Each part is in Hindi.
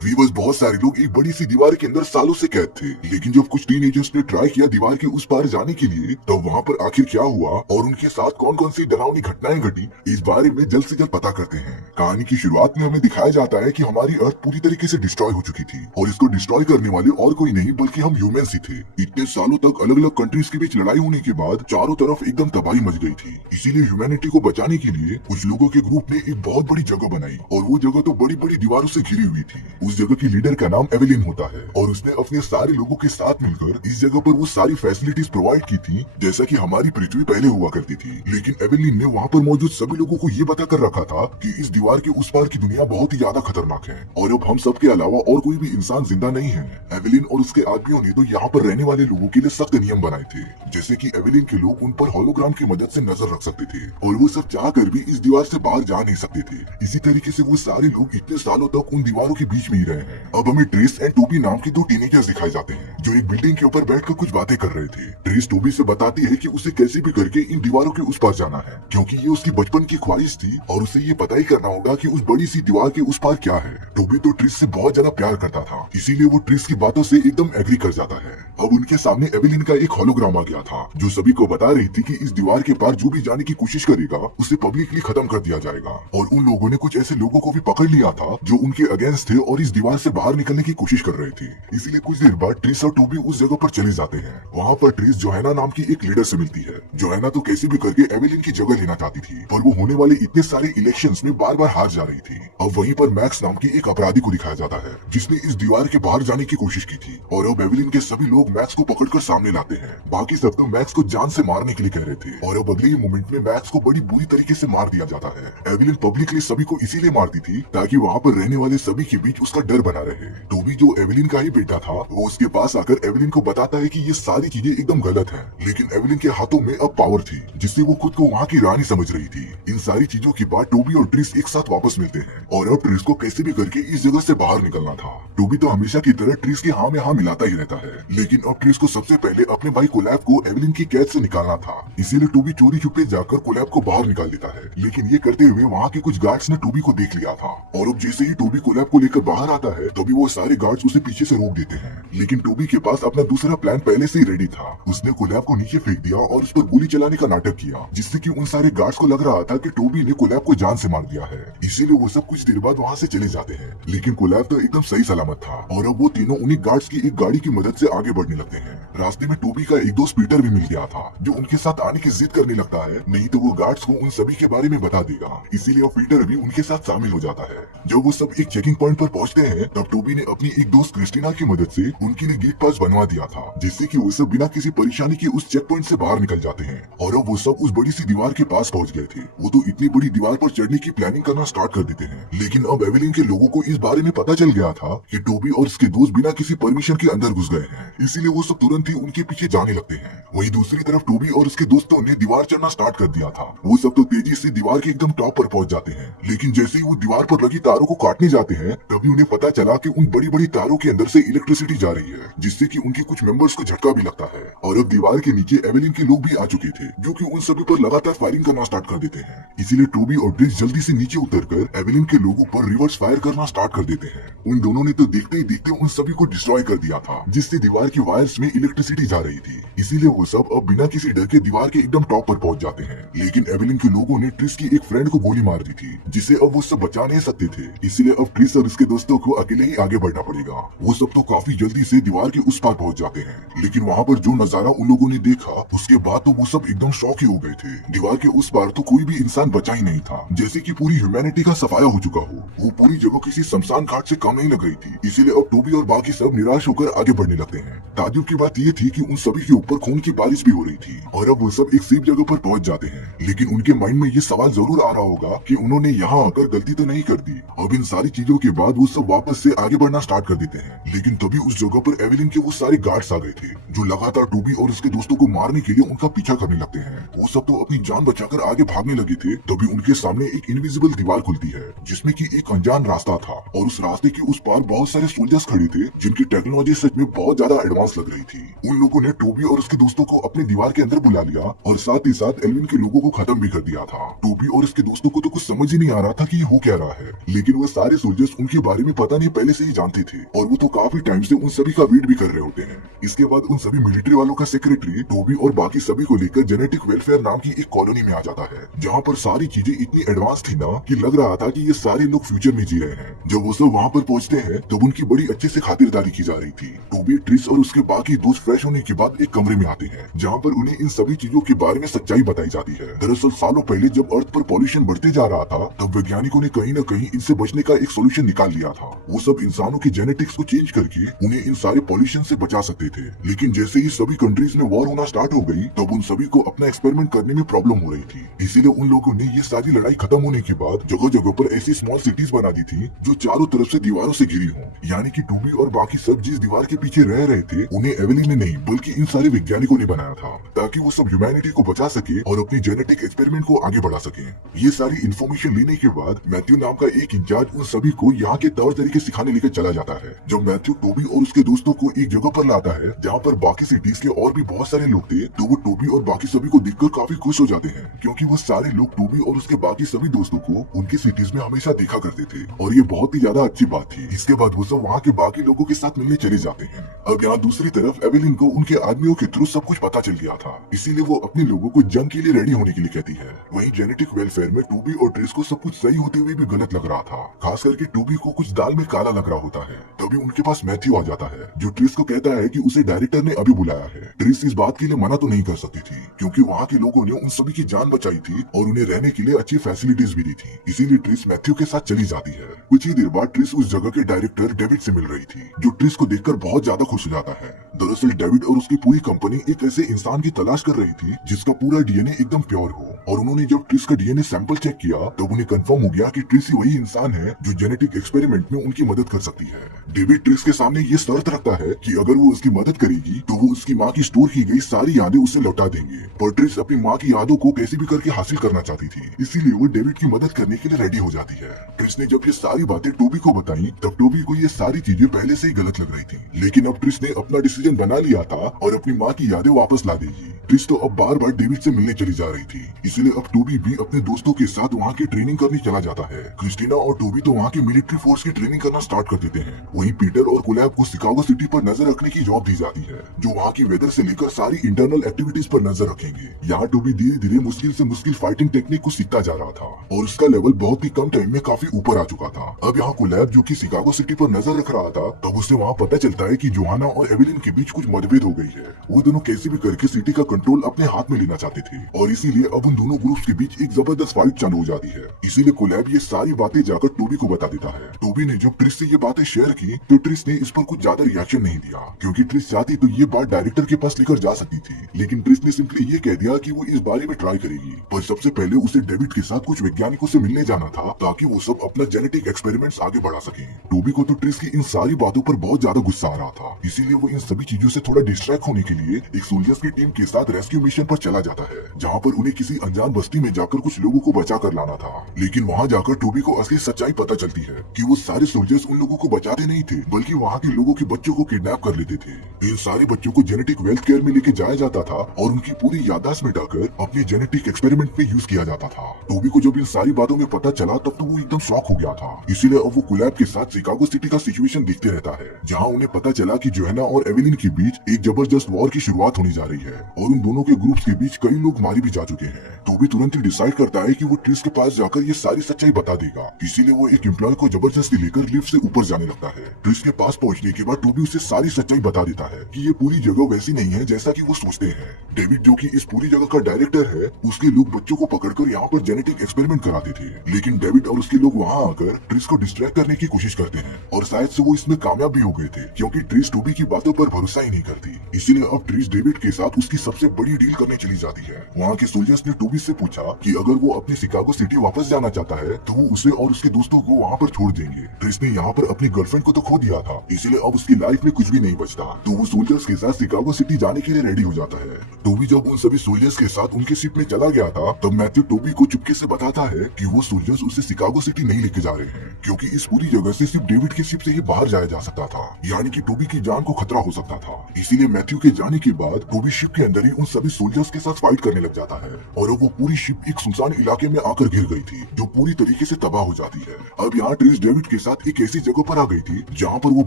वीवर्स, बहुत सारे लोग एक बड़ी सी दीवार के अंदर सालों से कैद थे, लेकिन जब कुछ टीनेजर्स ने ट्राई किया दीवार के उस पार जाने के लिए, तब वहाँ पर आखिर क्या हुआ और उनके साथ कौन कौन सी डरावनी घटनाएं घटी, इस बारे में जल्द से जल्द पता करते हैं। कहानी की शुरुआत में हमें दिखाया जाता है कि हमारी अर्थ पूरी तरीके से डिस्ट्रॉय हो चुकी थी और इसको डिस्ट्रॉय करने वाले और कोई नहीं बल्कि हम ह्यूमंस ही थे। इतने सालों तक अलग अलग कंट्रीज के बीच लड़ाई होने के बाद चारों तरफ एकदम तबाही मच गई थी। इसीलिए ह्यूमैनिटी को बचाने के लिए कुछ लोगों के ग्रुप ने एक बहुत बड़ी जगह बनाई और वो जगह तो बड़ी बड़ी दीवारों से घिरी हुई थी। उस जगह की लीडर का नाम एवेलिन होता है और उसने अपने सारे लोगों के साथ मिलकर इस जगह पर वो सारी फैसिलिटीज प्रोवाइड की थी जैसा कि हमारी पृथ्वी पहले हुआ करती थी। लेकिन एवेलिन ने वहाँ पर मौजूद सभी लोगों को ये बता कर रखा था कि इस दीवार के उस पार की दुनिया बहुत ही ज्यादा खतरनाक है और अब हम सब के अलावा और कोई भी इंसान जिंदा नहीं है। एवेलिन और उसके आदमियों ने तो यहाँ पर रहने वाले लोगों के लिए सख्त नियम बनाए थे, जैसे कि एवेलिन के लोग उन पर होलोग्राम की मदद से नजर रख सकते थे और वो सब चाह कर भी इस दीवार से बाहर जा नहीं सकते थे। इसी तरीके से वो सारे लोग इतने सालों तक उन दीवारों के बीच में ही रहे हैं। अब हमें ट्रेस एंड टोबी नाम के दो टीनेजर्स दिखाए जाते हैं जो एक बिल्डिंग के ऊपर बैठकर कुछ बातें कर रहे थे। ट्रेस टोबी से बताती है कि उसे कैसे भी करके इन दीवारों के उस पार जाना है, क्योंकि ये उसकी बचपन की ख्वाहिश थी और उसे ये पता ही करना होगा कि उस बड़ी सी दीवार के उस पार क्या है। टोबी तो ट्रिस से बहुत ज्यादा प्यार करता था, इसीलिए वो ट्रिस की बातों से एकदम एग्री कर जाता है। अब उनके सामने एवेलिन का एक होलोग्राम आ गया था जो सभी को बता रही थी कि इस दीवार के पार जो भी जाने की कोशिश करेगा उसे पब्लिकली खत्म कर दिया जाएगा। और उन लोगों ने कुछ ऐसे लोगों को भी पकड़ लिया था जो उनके अगेंस्ट थे और इस दीवार से बाहर निकलने की कोशिश कर रहे थे। इसलिए कुछ देर बाद ट्रिस और टोबी उस जगह पर चले जाते हैं। वहाँ पर ट्रिस जोहाना नाम की एक लीडर से मिलती है। जोहाना तो कैसे भी करके एवेलिन की जगह लेना चाहती थी, पर वो होने वाले इतने सारे इलेक्शंस में बार बार हार जा रही थी। अब वहीं पर मैक्स नाम की एक अपराधी को दिखाया जाता है जिसने इस दीवार के बाहर जाने की कोशिश की थी और अब एवेलिन के सभी लोग मैक्स को पकड़कर सामने लाते हैं। बाकी सब तो मैक्स को जान से मारने के लिए कह रहे थे और अब अगले ही मोमेंट में मैक्स को बड़ी बुरी तरीके से मार दिया जाता है। एवेलिन पब्लिकली सभी को इसीलिए मारती थी ताकि वहाँ पर रहने वाले सभी के बीच उसका डर बना रहे। टोबी जो एवेलिन का ही बेटा था वो उसके पास आकर एवेलिन को बताता है कि ये सारी चीजें एकदम गलत है, लेकिन एवेलिन के हाथों में अब पावर थी जिससे वो खुद को वहाँ की रानी समझ रही थी। इन सारी चीजों के बाद टोबी और ट्रिस एक साथ वापस मिलते हैं और अब ट्रिस को कैसे भी करके इस जगह से बाहर निकलना था। टोबी तो हमेशा की तरह ट्रिस के हाँ में हाँ मिलाता ही रहता है, लेकिन अब ट्रिस को सबसे पहले अपने भाई कोलैब को एवेलिन की कैद से निकालना था। इसीलिए टोबी चोरी छुपे जाकर कोलैब को बाहर निकाल देता है, लेकिन ये करते हुए वहाँ के कुछ गार्ड्स ने टोबी को देख लिया था और अब जैसे ही टोबी कोलैब को लेकर बाहर आता है तभी वो सारे गार्ड्स उसे पीछे से रोक देते हैं। लेकिन टोबी के पास अपना दूसरा प्लान पहले से ही रेडी था। उसने कोलैब को नीचे फेंक दिया और उस पर गोली चलाने का नाटक किया, जिससे कि उन सारे गार्ड्स को लग रहा था कि टोबी ने कोलैब को जान से मार दिया है। इसीलिए वो सब कुछ देर बाद वहाँ से चले जाते हैं, लेकिन कोलैब तो एकदम सही सलामत था और अब वो तीनों उन्हीं गार्ड्स की एक गाड़ी की मदद से आगे बढ़ने लगते हैं। रास्ते में टोबी का एक दोस्त पीटर भी मिल गया था जो उनके साथ आने की जिद करने लगता है, नहीं तो वो गार्ड्स को उन सभी के बारे में बता देगा। इसीलिए अब पीटर भी उनके साथ शामिल हो जाता है। जब वो सब एक चेकिंग पॉइंट पर पहुंचते हैं तब टोबी ने अपनी एक दोस्त क्रिस्टीना की मदद से उनके लिए गेट पास बनवा दिया था, जिससे कि वो सब बिना किसी परेशानी के उस चेक पॉइंट से बाहर निकल जाते हैं। और अब वो सब उस बड़ी सी दीवार के पास पहुंच गए थे। वो तो इतनी बड़ी दीवार पर चढ़ने की प्लानिंग करना स्टार्ट कर देते हैं, लेकिन अब एवेलिन के लोगों को इस बारे में पता चल गया था कि टोबी और उसके दोस्त बिना किसी परमिशन के अंदर घुस गए हैं। इसीलिए वो सब तुरंत ही उनके पीछे जाने लगते हैं। वहीं दूसरी तरफ टोबी और उसके दोस्तों ने दीवार चढ़ना स्टार्ट कर दिया था। वो सब तो तेजी से दीवार के एकदम टॉप पर पहुंच जाते हैं, लेकिन जैसे ही वो दीवार पर लगी तारों को काटने जाते हैं तभी उन्हें पता चला कि उन बड़ी बड़ी तारों के अंदर से इलेक्ट्रिसिटी जा रही है, जिससे कि उनके कुछ मेंबर्स को झटका भी लगता है। और अब दीवार के नीचे एवेलिन के लोग भी आ चुके थे जो कि उन सभी पर लगातार फायरिंग करना स्टार्ट कर देते हैं। इसीलिए टोबी और ट्रिस जल्दी से नीचे उतरकर एवेलिन के लोगों पर रिवर्स फायर करना स्टार्ट कर देते हैं। उन दोनों ने तो देखते ही देखते उन सभी को डिस्ट्रॉय कर दिया था, जिससे दीवार की वायर्स में इलेक्ट्रिसिटी जा रही थी। इसीलिए वो सब अब बिना किसी डर के दीवार के एकदम टॉप पर पहुंच जाते हैं। लेकिन एवेलिन के लोगों ने ट्रिस की एक फ्रेंड को गोली मार दी थी, जिसे अब वो सब बचा नहीं सकते थे। इसीलिए अब ट्रिस और उसके दोस्तों को अकेले ही आगे बढ़ना पड़ेगा। वो सब तो काफी जल्दी से दीवार के उस पार पहुंच जाते हैं, लेकिन वहाँ पर जो नजारा उन लोगों ने देखा उसके बाद तो वो सब एकदम शॉक ही हो गए थे। दीवार के उस पार तो कोई भी इंसान बचा ही नहीं था, जैसे कि पूरी ह्यूमैनिटी का सफाया हो चुका हो। वो पूरी जगह किसी शमशान घाट से कम नहीं लग रही थी। इसीलिए अब टोबी और बाकी सब निराश होकर आगे बढ़ने लगते हैं। ताज्जुब की बात ये थी कि उन सभी के ऊपर खून की बारिश भी हो रही थी और अब वो सब एक सेफ जगह पर पहुंच जाते हैं। लेकिन उनके माइंड में ये सवाल जरूर आ रहा होगा कि उन्होंने यहाँ आकर गलती तो नहीं कर दी। अब इन सारी चीजों के बाद वो सब वापस से आगे बढ़ना स्टार्ट कर देते हैं, लेकिन तभी उस जगह पर एवेलिन के वो सारे गार्ड्स आ गए थे जो लगातार टोबी और उसके दोस्तों को मारने के लिए उनका पीछा करने लगते हैं। वो सब तो अपनी जान बचाकर आगे भागने लगे थे, तभी उनके सामने एक इनविजिबल दीवार खुलती है जिसमें कि एक अनजान रास्ता था और उस रास्ते के उस पार बहुत सारे सोल्जर्स खड़े थे जिनकी टेक्नोलॉजी सच में बहुत ज्यादा एडवांस लग रही थी। उन लोगों ने टोबी और उसके दोस्तों को अपनी दीवार के अंदर बुला लिया और साथ ही साथ एल्विन के लोगों को खत्म भी कर दिया था। टोबी और उसके दोस्तों को तो कुछ समझ ही नहीं आ रहा था कि ये हो क्या रहा है, लेकिन वो सारे सोल्जर्स उनके बारे में पता नहीं पहले से ही जानते थे और वो तो काफी टाइम से उन सभी का वेट भी कर रहे होते हैं। इसके बाद उन सभी मिलिट्री वालों का सेक्रेटरी टोबी और बाकी सभी को लेकर जेनेटिक वेलफेयर नाम की एक कॉलोनी में आ जाता है जहाँ पर सारी चीजें इतनी एडवांस थी ना कि लग रहा था कि ये सारे लोग फ्यूचर में जी रहे हैं। जब वो सब वहाँ पर पहुँचते हैं तब उनकी बड़ी अच्छे से खातिरदारी की जा रही थी। टोबी, ट्रिस और उसके बाकी दोस्त फ्रेश होने के बाद एक कमरे में आते हैं जहाँ पर उन्हें इन सभी चीजों के बारे में सच्चाई बताई जाती है। दरअसल सालों पहले जब अर्थ पर पॉल्यूशन बढ़ते जा रहा था तब वैज्ञानिकों ने कहीं न कहीं इनसे बचने का एक सोल्यूशन निकाल लिया था। वो सब इंसानों की जेनेटिक्स को चेंज करके उन्हें इन सारे पॉल्यूशन से बचा सकते थे, लेकिन जैसे ही सभी कंट्रीज में वॉर होना स्टार्ट हो गई तब उन सभी को अपना एक्सपेरिमेंट करने में प्रॉब्लम हो रही थी। इसीलिए उन लोगों ने ये सारी लड़ाई खत्म होने के बाद जगह जगह पर ऐसी स्मॉल सिटीज बना दी थी जो चारों तरफ से दीवारों से घिरी हो। यानी कि टोबी और बाकी सब जिस दीवार के पीछे रह रहे थे उन्हें एवेलिन ने नहीं बल्कि इन सारे वैज्ञानिकों ने बनाया था ताकि वो सब ह्यूमैनिटी को बचा सके और अपनी जेनेटिक एक्सपेरिमेंट को आगे बढ़ा सके। ये सारी इन्फॉर्मेशन लेने के बाद मैथ्यू नाम का एक इंचार्ज उन सभी को यहाँ के तौर तरीके सिखाने लेकर चला जाता है। जब मैथ्यू टोबी और उसके दोस्तों को एक जगह पर लाता है जहाँ पर बाकी सिटीज के और भी बहुत सारे लोग थे तो वो टोबी और बाकी सभी को देखकर काफी खुश हो जाते हैं क्योंकि वो सारे लोग टोबी और उसके बाकी सभी दोस्तों को उनकी सिटीज में हमेशा देखा करते थे और ये बहुत ही ज्यादा अच्छी बात थी। इसके बाद वो सब वहाँ के बाकी लोगों के साथ मिलने चले जाते हैं। अब यहाँ दूसरी तरफ एवेलिन को उनके आदमियों के थ्रू सब कुछ पता चल गया था, इसीलिए वो अपने लोगों को जंग के लिए रेडी होने के लिए कहती है। वहीं जेनेटिक वेलफेयर में टोबी और ट्रिस को सब कुछ सही होते हुए भी गलत लग रहा था, खास करके टोबी को कुछ दाल में काला लग रहा होता है। तभी उनके पास मैथ्यू आ जाता है जो ट्रिस को कहता है कि उसे डायरेक्टर ने अभी बुलाया है। ट्रिस इस बात के लिए मना तो नहीं कर सकती थी क्योंकि वहाँ के लोगों ने उन सभी की जान बचाई थी और उन्हें रहने के लिए अच्छी फैसिलिटीज भी दी थी, इसीलिए ट्रिस मैथ्यू के साथ चली जाती है। कुछ ही देर बाद ट्रिस उस जगह के डायरेक्टर डेविड से मिल रही थी जो ट्रिस को देखकर बहुत ज्यादा खुश हो जाता है। दरअसल डेविड और उसकी पूरी कंपनी एक ऐसे इंसान की तलाश कर रही थी जिसका पूरा डीएनए एकदम प्योर हो और उन्होंने जब ट्रिस का डीएनए सैंपल चेक किया तब उन्हें कंफर्म हो गया कि ट्रिस ही वही इंसान है जो जेनेटिक एक्सपेरिमेंट में उनकी मदद कर सकती है। डेविड ट्रिस के सामने ये शर्त रखता है कि अगर वो उसकी मदद करेगी तो वो उसकी माँ की स्टोर की गई सारी यादें उसे लौटा देंगे, पर ट्रिस अपनी माँ की यादों को कैसे भी करके हासिल करना चाहती थी, इसीलिए वो डेविड की मदद करने के लिए रेडी हो जाती है। ट्रिस ने जब ये सारी बातें टोबी को बताई तब टोबी को ये सारी चीजें पहले से ही गलत लग रही थी, लेकिन अब ट्रिस ने अपना डिसीजन बना लिया था और अपनी माँ की यादें वापस ला देगी। ट्रिस तो अब बार बार डेविड से मिलने चली जा रही थी, इसीलिए अब टोबी भी अपने दोस्तों के साथ वहाँ की ट्रेनिंग करने चला जाता है। क्रिस्टीना और टोबी तो वहाँ की मिलिट्री फोर्स की ट्रेनिंग करना स्टार्ट कर देते हैं। वहीं पीटर और कोलैब को शिकागो सिटी पर नजर रखने की जॉब दी जाती है जो वहाँ की वेदर से लेकर सारी इंटरनल एक्टिविटीज पर नजर रखेंगे। यहाँ टोबी धीरे धीरे मुश्किल से मुश्किल फाइटिंग टेक्निक को सीखता जा रहा था और उसका लेवल बहुत ही कम टाइम में काफी ऊपर आ चुका था। अब यहाँ कोलैब जो कि शिकागो सिटी पर नजर रख रहा था तब उसे वहाँ पता चलता है कि जोहाना और एवेलिन के बीच कुछ मतभेद हो गई है। वो दोनों कैसे भी करके सिटी का कंट्रोल अपने हाथ में लेना चाहते थे और इसीलिए अब उन दोनों ग्रुप्स के बीच एक जबरदस्त फाइट चालू हो जाती है। इसीलिए कोलैब ये सारी बातें जाकर टोबी को बता देता है। टोबी ने जब ट्रिस से ये बातें शेयर की तो ट्रिस ने इस पर कुछ ज्यादा रिएक्शन नहीं दिया क्योंकि ट्रिस चाहती तो ये बात डायरेक्टर के पास लेकर जा सकती थी, लेकिन ट्रिस ने सिंपली ये कह दिया कि वो इस बारे में ट्राई करेगी, पर सबसे पहले उसे डेविड के साथ कुछ वैज्ञानिकों से मिलने जाना था ताकि वो सब अपना जेनेटिक एक्सपेरिमेंट्स आगे बढ़ा सके। टोबी को तो ट्रिस की इन सारी बातों पर बहुत ज्यादा गुस्सा आ रहा था, इसीलिए वो इन सभी चीजों से थोड़ा डिस्ट्रैक्ट होने के लिए एक सोल्जर्स की टीम के साथ रेस्क्यू मिशन पर चला जाता है जहाँ पर उन्हें किसी अनजान बस्ती में जाकर कुछ लोगों को बचा कर लाना था। लेकिन वहाँ जाकर टोबी को असली सच्चाई पता चलती है कि वो सारे सोल्जर्स उन लोगों को बचाते नहीं थे बल्कि वहाँ के लोगों के बच्चों को किडनैप कर लेते थे। इन सारे बच्चों को जेनेटिक वेल्थ केयर में लेके जाया जाता था और उनकी पूरी याददाश्त मिटाकर अपने जेनेटिक एक्सपेरिमेंट में यूज किया जाता था। टोबी को जब इन सारी बातों में पता चला तब तो वो एकदम शॉक हो गया था, इसीलिए अब वो कोलैब के साथ शिकागो सिटी का सिचुएशन देखते रहता है जहाँ उन्हें पता चला कि जोहाना और एवेलिन के बीच एक जबरदस्त वॉर की शुरुआत होने जा रही है और उन दोनों के ग्रुप्स के बीच कई लोग मारे भी जा चुके हैं। टोबी तुरंत ही डिसाइड करता है कि वो ट्रिस के पास जाकर ये सारी सच्चाई बता देगा, इसीलिए वो एक एम्प्लॉय को जबरदस्ती लेकर लिफ्ट से ऊपर जाने लगता है। ट्रिस के पास पहुंचने के बाद टोबी उसे सारी सच्चाई बता देता है कि ये पूरी जगह वैसी नहीं है जैसा कि वो सोचते हैं। डेविड जो कि इस पूरी जगह का डायरेक्टर है, उसके लोग बच्चों को पकड़कर यहाँ पर जेनेटिक एक्सपेरिमेंट कराते थे, लेकिन डेविड और उसके लोग वहाँ आकर ट्रिस को डिस्ट्रैक्ट करने की कोशिश करते हैं और शायद से वो इसमें कामयाब भी हो गए थे क्योंकि ट्रिस टोबी की बातों पर भरोसा ही नहीं करती। इसीलिए अब ट्रिश डेविड के साथ उसकी सबसे बड़ी डील करने चली जाती है। वहाँ के सोल्जर्स ने टोबी से पूछा कि अगर वो अपनी शिकागो सिटी वापस जाना चाहता है तो वो उसे और उसके दोस्तों को वहाँ पर छोड़ देंगे। ट्रिश ने यहाँ पर अपनी गर्लफ्रेंड को तो खो दिया था, इसीलिए अब उसकी लाइफ में कुछ भी नहीं बचता। तो वो सोल्जर्स के साथ शिकागो सिटी जाने के लिए रेडी हो जाता है। टोबी जब उन सभी सोल्जर्स के साथ उनके शिप में चला गया था तब मैथ्यू टोबी को चुपके से बताता है कि वो सोल्जर्स उसे शिकागो सिटी नहीं लेके जा रहे हैं, क्योंकि इस पूरी जगह से सिर्फ डेविड के शिप से ही बाहर जाया जा सकता था, यानी कि टोबी की जान को खतरा हो सकता था। इसीलिए मैथ्यू के जाने के बाद टोबी शिप के अंदर ही उन सभी सोल्जर्स के साथ फाइट करने लग जाता है और वो पूरी शिप एक सुनसान इलाके में आकर गिर गई थी जो पूरी तरीके से तबाह हो जाती है। अब यहाँ ट्रिश डेविड के साथ एक ऐसी जगह पर आ गई थी जहाँ पर वो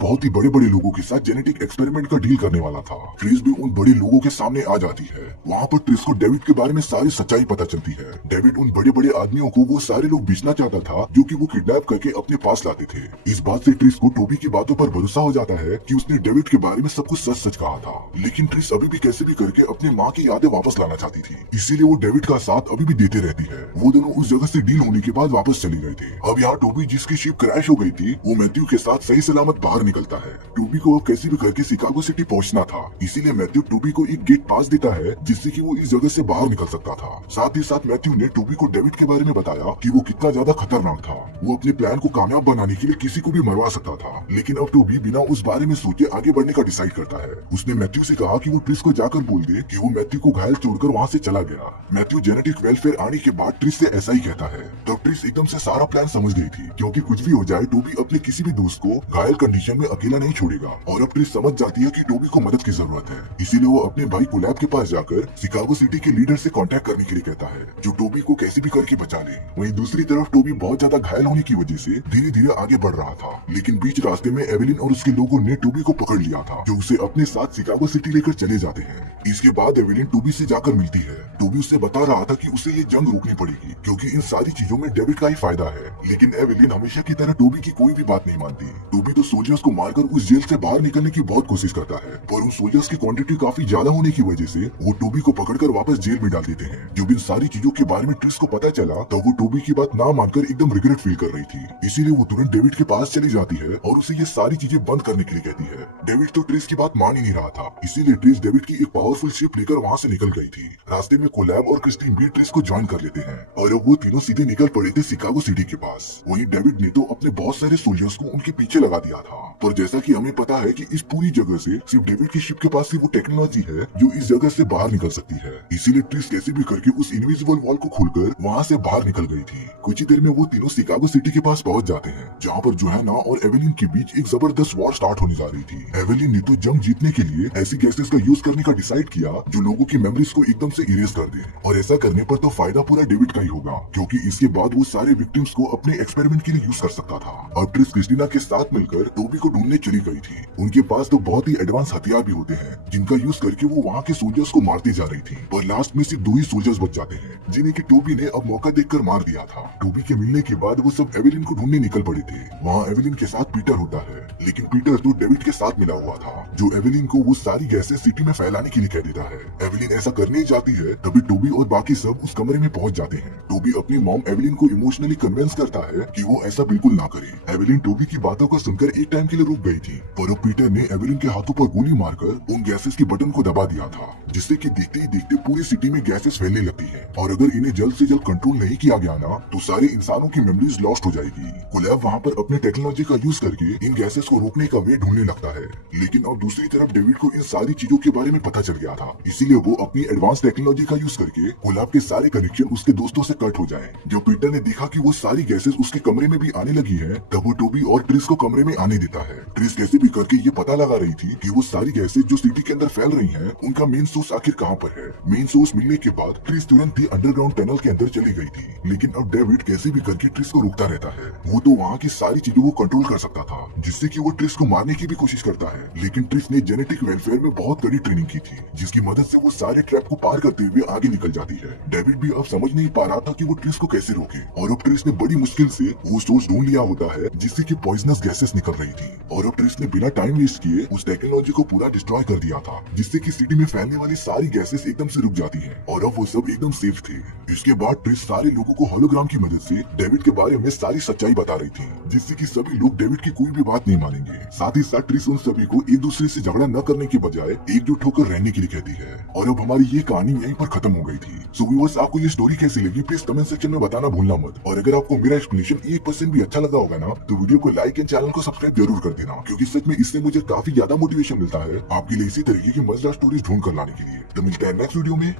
बहुत ही बड़े बड़े लोगों के साथ जेनेटिक एक्सपेरिमेंट का डील करने वाला था। ट्रिश भी उन बड़े लोगों के सामने आ जाती है। वहाँ पर ट्रिश को डेविड के बारे में सारी सच्चाई पता चलती है। डेविड उन बड़े बड़े आदमियों को वो सारे लोग बेचना चाहता था जो कि वो किडनैप करके अपने पास लाते थे। इस बात से ट्रिश को टोबी की बातों पर भरोसा हो जाता है कि उसने डेविड के बारे में सब कुछ सच सच कहा था। लेकिन ट्रिश अभी भी कैसे भी करके अपनी माँ की यादें वापस लाना चाहती थी, इसीलिए वो डेविड का साथ अभी भी देते रहती है। वो दोनों उस जगह से डील होने के बाद वापस चले गए थे। अब यहाँ टोबी जिसकी शिप क्रैश हो गई थी वो मैथ्यू के साथ सही सलामत बाहर निकलता है। टोबी को अब कैसे भी करके शिकागो सिटी पहुंचना था, इसीलिए मैथ्यू टोबी को एक गेट पास देता है जिससे कि वो इस जगह से बाहर निकल सकता था। साथ ही साथ मैथ्यू ने टोबी को डेविड के बारे में बताया कि वो कितना ज्यादा खतरनाक था। वो अपने प्लान को कामयाब बनाने के लिए किसी को भी मरवा सकता था। लेकिन अब टोबी बिना उस बारे में सोचे आगे बढ़ने का डिसाइड करता है। उसने मैथ्यू से कहा कि वो ट्रिश को जाकर बोल दे कि वो मैथ्यू को घायल छोड़कर वहाँ से चला गया। मैथ्यू जेनेटिक वेलफेयर आने के बाद ट्रिश से ऐसा ही कहता है। तब ट्रिश एकदम से सारा प्लान समझ गई थी, क्योंकि कुछ भी हो जाए टोबी अपने किसी भी दोस्त को घायल कंडीशन में अकेला नहीं छोड़ेगा। और अब ट्रिश समझ जाती है कि टोबी को मदद की जरूरत है, इसीलिए वो अपने भाई कोलैब के पास जाकर शिकागो सिटी के लीडर से कांटेक्ट करने के लिए कहता है, जो टोबी को कैसे भी करके बचा ले। वहीं दूसरी तरफ टोबी बहुत ज्यादा घायल होने की वजह से धीरे धीरे आगे बढ़ रहा था, लेकिन बीच रास्ते में एवेलिन और उसके लोगों ने टोबी को पकड़ लिया था, जो उसे अपने साथ शिकागो सिटी लेकर चले जाते हैं। इसके बाद एवेलिन टोबी से जाकर मिलती है। टोबी उससे बता रहा था कि उसे ये जंग रोकनी पड़ेगी, क्योंकि इन सारी चीजों में डेविड का ही फायदा है। लेकिन एवेलिन हमेशा की तरह टोबी की कोई भी बात नहीं मानती। टोबी तो सोल्जर्स को मारकर उस जेल से बाहर निकलने की बहुत कोशिश करता है, पर उन सोल्जर्स की क्वांटिटी काफी ज्यादा होने की वजह से वो टोबी को पकड़कर वापस जेल में डाल देते हैं। जब इन सारी चीजों के बारे में ट्रिश को पता चला तो वो टोबी की बात ना मानकर एकदम रिग्रेट फील कर रही थी, इसीलिए वो तुरंत डेविड के पास चली जाती है और उसे ये सारी चीजें बंद करने के लिए कहती है। डेविड तो ट्रिश की बात मान ही नहीं रहा था, इसीलिए ट्रिश डेविड की एक पावरफुल शिप लेकर वहाँ से निकल गई थी। रास्ते में कोलैब और क्रिस्टीन भी ट्रिश को ज्वाइन कर लेते हैं और अब वो तीनों सीधे निकल पड़े थे शिकागो सिटी के पास। वहीं डेविड ने तो अपने बहुत सारे सोल्जर्स को उनके पीछे लगा दिया था, पर जैसा कि हमें पता है कि इस पूरी जगह से सिर्फ डेविड की शिप के पास ही वो टेक्नोलॉजी है जो इस जगह से बाहर निकल सकती है। इसीलिए ट्रिश कैसे भी करके उस इनविजिबल वॉल को खोलकर वहाँ से बाहर निकल गई थी। कुछ ही देर में वो तीनों शिकागो सिटी के पास पहुँच जाते हैं, जहाँ पर जोहाना और एवेलिन के बीच एक जबरदस्त वॉर स्टार्ट होने जा रही थी। एवेलिन ने तो जंग जीतने के लिए ऐसी गैसेस का यूज करने का डिसाइड किया जो लोगों की मेमोरीज को एकदम से इरेज कर दे, और ऐसा करने पर तो फायदा पूरा डेविड का ही होगा, क्योंकि इसके बाद वो सारे विक्टिम्स को अपने एक्सपेरिमेंट के लिए यूज कर सकता था। और ट्रिश क्रिस्टीना के साथ मिलकर टोबी को ढूंढने चली गई थी। उनके पास तो बहुत ही एडवांस हथियार भी होते हैं जिनका यूज करके वो वहाँ के सोल्जर्स को मारती जा रही थी, पर लास्ट में सिर्फ 2 ही सोल्जर्स बच जाते हैं जिन्हें की टोबी ने अब मौका देखकर मार दिया था। टोबी के मिलने के बाद वो सब एवेलिन को ढूंढने निकल पड़े थे। वहाँ एवेलिन के साथ पीटर होता है, लेकिन पीटर तो डेविड के साथ मिला हुआ था, जो एवेलिन को वो सारी गैसेस सिटी में फैलाने के लिए कह देता है। एवेलिन ऐसा करने ही जाती है तभी टोबी और बाकी सब उस कमरे में पहुंच जाते हैं। टोबी अपनी मॉम एवेलिन को इमोशनली कन्विंस करता है कि वो ऐसा बिल्कुल ना करे। एवेलिन टोबी की बातों को सुनकर एक टाइम के लिए रुक गई थी, पर अब पीटर ने एवेलिन के हाथों पर गोली मारकर उन गैसेस के बटन को दबा दिया था, जिससे कि देखते ही देखते पूरी सिटी में गैसेस फैलने लगती है, और अगर इन्हें जल्द से जल्द कंट्रोल नहीं किया गया ना तो सारे इंसानों की मेमोरीज लॉस्ट हो जाएगी। कोलैब वहाँ पर अपने टेक्नोलॉजी का यूज करके इन गैसेस को रोकने का वे ढूंढने लगता है, लेकिन अब दूसरी तरफ डेविड को इन सारी चीजों के बारे में पता चल गया था, इसीलिए वो अपनी एडवांस टेक्नोलॉजी का यूज करके कोलैब के सारे कनेक्शन उसके दोस्तों से कट हो जाए। जब पीटर ने देखा कि वो सारी गैसेस उसके कमरे में भी आने लगी है, तब वो टोबी और ट्रिश को कमरे में आने देता है। ट्रिश कैसे भी करके ये पता लगा रही थी कि वो सारी गैसेस जो सिटी के अंदर फैल रही हैं, उनका मेन सोर्स आखिर कहाँ पर है। मेन सोर्स मिलने के बाद ट्रिश तुरंत ही अंडरग्राउंड टनल के अंदर चली गई थी, लेकिन अब डेविड कैसे भी करके ट्रिश को रोकता रहता है। वो तो वहाँ की सारी चीजों को कंट्रोल कर सकता था, जिससे कि वो ट्रिश को मारने की भी कोशिश करता है, लेकिन ट्रिश ने जेनेटिक वेलफेयर में बहुत कड़ी ट्रेनिंग की थी, जिसकी मदद से वो सारे ट्रैप को पार करते हुए आगे निकल जाती है। डेविड भी अब समझ नहीं पा रहा था कि वो ट्रिश को कैसे रोके, और अब ट्रिश ने बड़ी मुश्किल से वो सोर्स ढूंढ लिया होता है जिससे कि पॉइजनस गैसेस निकल रही थी, और अब ट्रिश ने बिना टाइम वेस्ट किए उस टेक्नोलॉजी को पूरा डिस्ट्रॉय कर दिया था, जिससे कि सिटी में फैलने वाली सारी गैसेस एकदम से रुक जाती हैं, और अब वो सब एकदम सेफ थे। इसके बाद ट्रिश सारे लोगों को होलोग्राम की मदद से डेविड के बारे में सारी सच्चाई बता रही थी, जिससे कि सभी लोग डेविड की कोई भी बात नहीं मानेंगे। साथ ही साथ ट्रिश उन सभी को एक दूसरे दूसरे से झगड़ा न करने के बजाय एकजुट होकर रहने के लिए कहती है। और अब हमारी ये कहानी यहीं पर खत्म हो गई थी। सो व्यूअर्स, आपको ये स्टोरी कैसी लगी प्लीज कमेंट सेक्शन में बताना भूलना मत। और अगर आपको मेरा एक्सप्लेनेशन 1% भी अच्छा लगा होगा ना तो वीडियो को लाइक एंड चैनल को सब्सक्राइब जरूर कर देना, क्योंकि सच में इससे मुझे काफी ज्यादा मोटिवेशन मिलता है आपके लिए इसी तरीके की मजेदार स्टोरीज ढूंढ कर लाने के लिए। तो मिलते हैं नेक्स्ट वीडियो में।